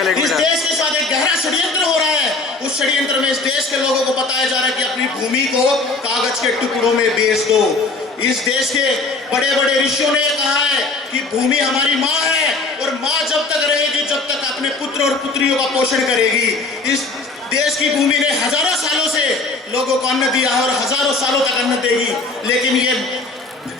इस देश के साथ एक गहरा षड्यंत्र हो रहा है। उस षड्यंत्र में इस देश के लोगों को बताया जा रहा है कि अपनी भूमि को कागज के टुकड़ों में बेच दो। इस देश के बड़े बड़े ऋषियों ने कहा है कि भूमि हमारी माँ है और माँ जब तक रहेगी जब तक अपने पुत्र और पुत्रियों का पोषण करेगी। इस देश की भूमि ने हजारों सालों से लोगों को अन्न दिया है और हजारों सालों तक अन्न देगी, लेकिन ये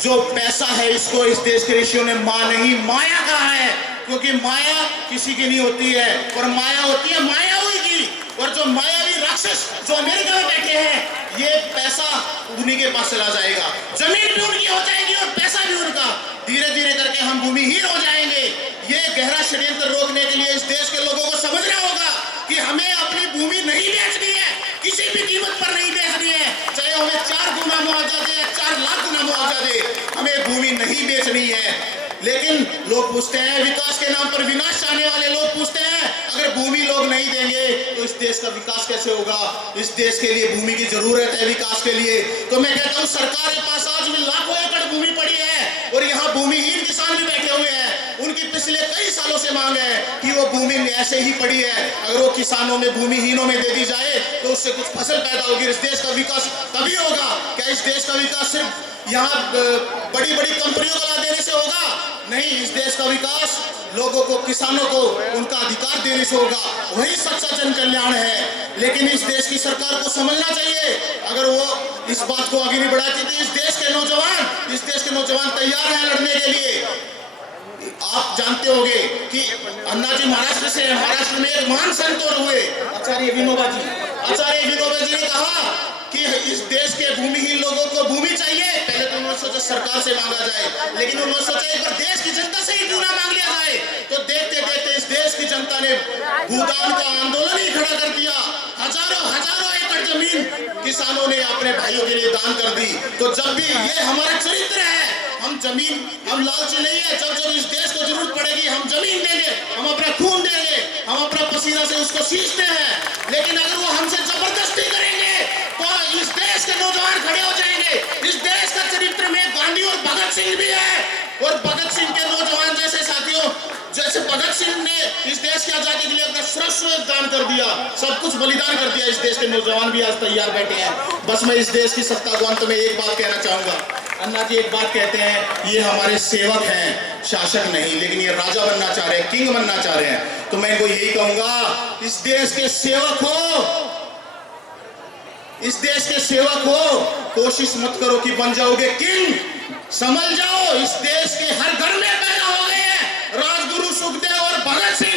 जो पैसा है इसको इस देश के ऋषियों ने माँ नहीं माया कहा है, क्योंकि माया किसी की नहीं होती है और माया होती है मायावी की। और जो मायावी राक्षस जो अमेरिका में बैठे हैं, ये पैसा उन्हीं के पास चला जाएगा, जमीन भी उनकी हो जाएगी और पैसा भी उनका। धीरे धीरे करके हम भूमिहीन हो जाएंगे। ये गहरा षड्यंत्र रोकने के लिए इस देश के लोगों को समझना होगा कि हमें अपनी भूमि नहीं बेचनी है, किसी भी कीमत पर नहीं बेचनी है, चाहे हमें 4 गुना मुआवजा दे, 4 लाख गुना मुआवजा दे, हमें भूमि नहीं बेचनी है। लेकिन लोग पूछते हैं, विकास के नाम पर विनाश चाहने वाले लोग पूछते हैं, अगर भूमि लोग नहीं देंगे तो इस देश का विकास कैसे होगा? इस देश के लिए भूमि की जरूरत है विकास के लिए। तो मैं कहता हूं सरकार के पास आज भी लाखों एकड़ भूमि पड़ी है और यहाँ भूमिहीन किसान भी बैठे हुए हैं। उनकी पिछले कई सालों से मांग है कि वो भूमि ऐसे ही पड़ी है, अगर वो किसानों में भूमिहीनों में दे दी जाए तो उससे कुछ फसल पैदा होगी। इस देश का विकास तभी होगा। क्या इस देश का विकास सिर्फ यहाँ बड़ी बड़ी कंपनियों को ला देने से होगा? नहीं, इस देश का विकास लोगों को, किसानों को उनका अधिकार देने से होगा। वही सच्चा जन कल्याण है। लेकिन इस देश की सरकार को समझना चाहिए, अगर वो इस बात को आगे नहीं बढ़ाती तो इस देश के नौजवान तैयार हैं लड़ने के लिए। आप जानते होंगे कि अन्ना जी महाराष्ट्र से, महाराष्ट्र में एक महान संत और हुए आचार्य विनोबा जी ने कहा कि इस देश के भूमिहीन लोगों को भूमि चाहिए। पहले तो उन्होंने सोचा सरकार से मांगा जाए, लेकिन उन्होंने सोचा एक बार देश की जनता से ही क्यों ना मांग लिया जाए। तो देखते देखते इस देश की जनता ने भूदान का आंदोलन ही खड़ा कर दिया। हजारों एकड़ जमीन किसानों ने अपने भाइयों के लिए दान कर दी। तो जब भी ये हमारा चरित्र है, हम लालची नहीं है। जब जब इस देश को जरूरत पड़ेगी हम जमीन देंगे, हम अपना खून देंगे, हम अपना पसीना से उसको सींचते हैं। लेकिन अगर वो हमसे जबरदस्ती करेंगे तो इस देश के नौजवान खड़े हो जाएंगे। इस देश का चरित्र में गांधी और भगत सिंह भी है, और भगत सिंह के नौजवान जैसे साथियों, जैसे भगत सिंह ने इस देश की आजादी के लिए अपना सर्वस्व दान कर दिया, सब कुछ बलिदान कर दिया। इस देश के नौजवान भी आज तैयार बैठे हैं। बस मैं इस देश की सत्ता को अंत में एक बात कहना चाहूंगा। अन्ना जी एक बात कहते हैं, ये हमारे सेवक हैं, शासक नहीं, लेकिन ये राजा बनना चाह रहे हैं, किंग बनना चाह रहे हैं। तो मैं इनको यही कहूंगा, इस देश के सेवक हो, इस देश के सेवक हो, कोशिश मत करो कि बन जाओगे किंग। समझ जाओ, इस देश के हर घर में पैदा हो गए हैं राजगुरु सुखदेव और भगत सिंह।